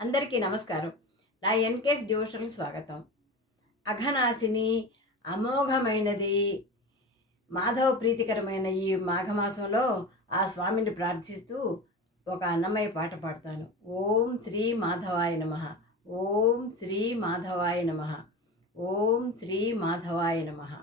అందరికీ నమస్కారం. నా ఎన్‌కేస్ డివోషనల్‌కి స్వాగతం. అఘనాశిని, అమోఘమైనది, మాధవ ప్రీతికరమైన ఈ మాఘమాసంలో ఆ స్వామిని ప్రార్థిస్తూ ఒక అన్నమయ్య పాట పాడతాను. ఓం శ్రీ మాధవాయ నమః. ఓం శ్రీ మాధవాయ నమః. ఓం శ్రీ మాధవాయ నమః.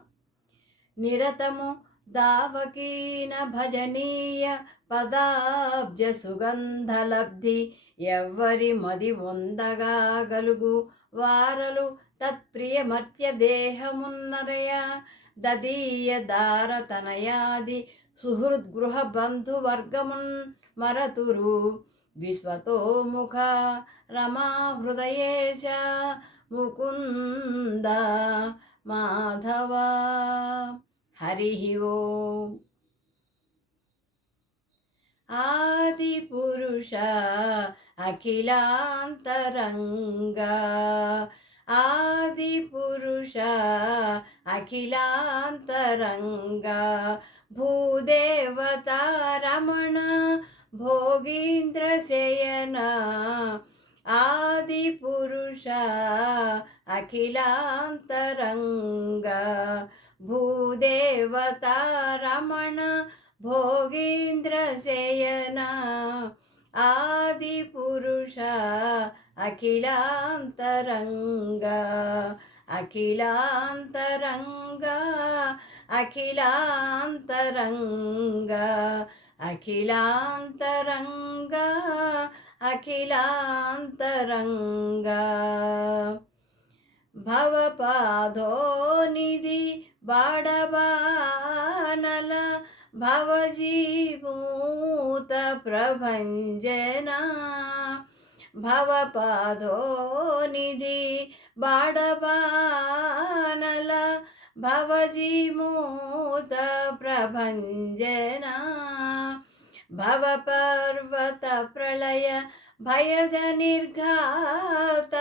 నిరతము దావకీన భజనీయ పదాబ్జ సుగంధలబ్ధి ఎవ్వరి మది వందగా గలుగు వారలు తత్ప్రియమర్త్య దేహమున్నరయ దదీయ దారతనయాది సుహృద్గృహ బంధువర్గమున్ మరతురు విశ్వతోముఖ రమా హృదయేశ ముకుంద మాధవ. హరి ఓం. ఆది పురుష అఖిలాంతరంగా, ఆది పురుష అఖిలాంతరంగా, భూదేవత రమణ భోగీంద్ర శయన, ఆది పురుష అఖిలాంతరంగా, భూదేవత రమణ భోగీంద్ర శయన, ఆది పురుష అఖిలాంతరంగా, అఖిలాంతరంగా, అఖిలాంతరంగా, అఖిలాంతరంగా, అఖిలాంతరంగా. భవపాదోనిధి బాడబానల భవజీమూత ప్రభంజన, భవపాదోనిధి బాడబానల భవజీమూత ప్రభంజన, భవపర్వత ప్రళయ భయద నిర్ఘాత,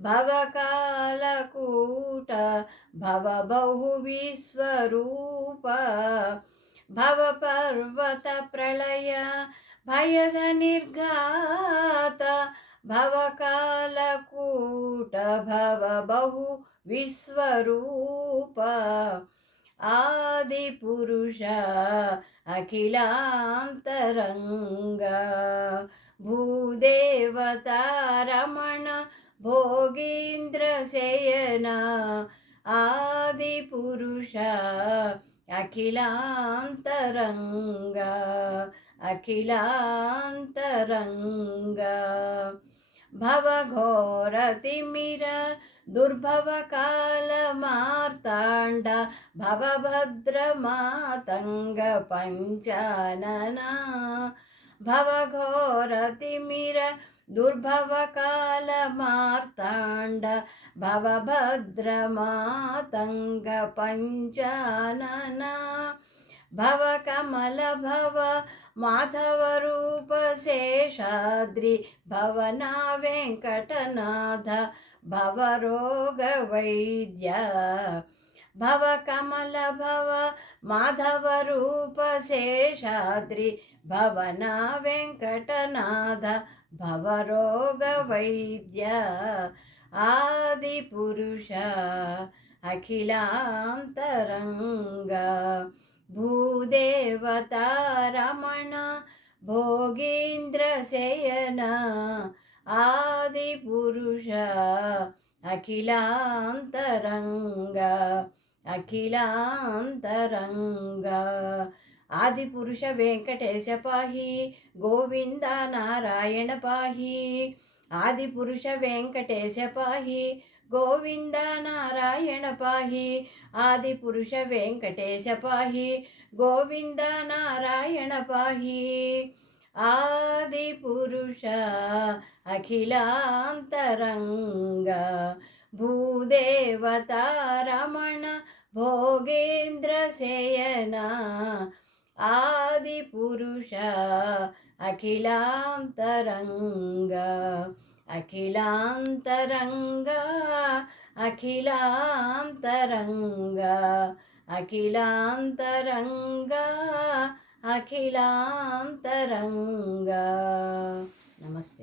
భవకాలకూట భవబహు విశ్వరూప, భవపర్వత ప్రళయ భయద నిర్ఘాత, భవకాలకూట భవబహు విశ్వరూప, ఆది పురుష అఖిలాంతరంగా, భూదేవత రమణ భోగీంద్ర శయన, ఆది పురుష అఖిలాంతరంగా, అఖిలాంతరంగా. భవఘోరతిమిర దుర్భవ కాల మార్తాండ భవభద్ర మాతంగ పంచానన, భవఘోరతిమిర దుర్భవ కాల మార్తాండ భవభద్ర మాతంగ పంచానన, భవ కమల భవ మాధవ రూప శేషాద్రి భవనా వెంకటనాథ భవరోగ వైద్య, భవ కమల భవ మాధవ రూప శేషాద్రి భవనా వెంకటనాథ భవరోగ వైద్య, ఆది పురుష అఖిలాంతరంగా, భూదేవత రమణ భోగీంద్ర శయన, ఆది పురుష అఖిలాంతరంగా, అఖిలాంతరంగా. ఆది పురుష వెంకటేశ పాహి గోవింద నారాయణ పాహి, ఆది పురుష వెంకటేశ పాహి గోవింద నారాయణ పాహి, ఆది పురుష వెంకటేశ పాహి గోవింద నారాయణ పాహి, ఆది పురుష అఖిలాంతరంగా, భూదేవత రమణ భోగేంద్ర శయన, ఆది పురుష అఖిలాంతరంగా, అఖిలాంతరంగా, అఖిలాంతరంగా, అఖిలాంతరంగా, అఖిలాంతరంగా. నమస్తే.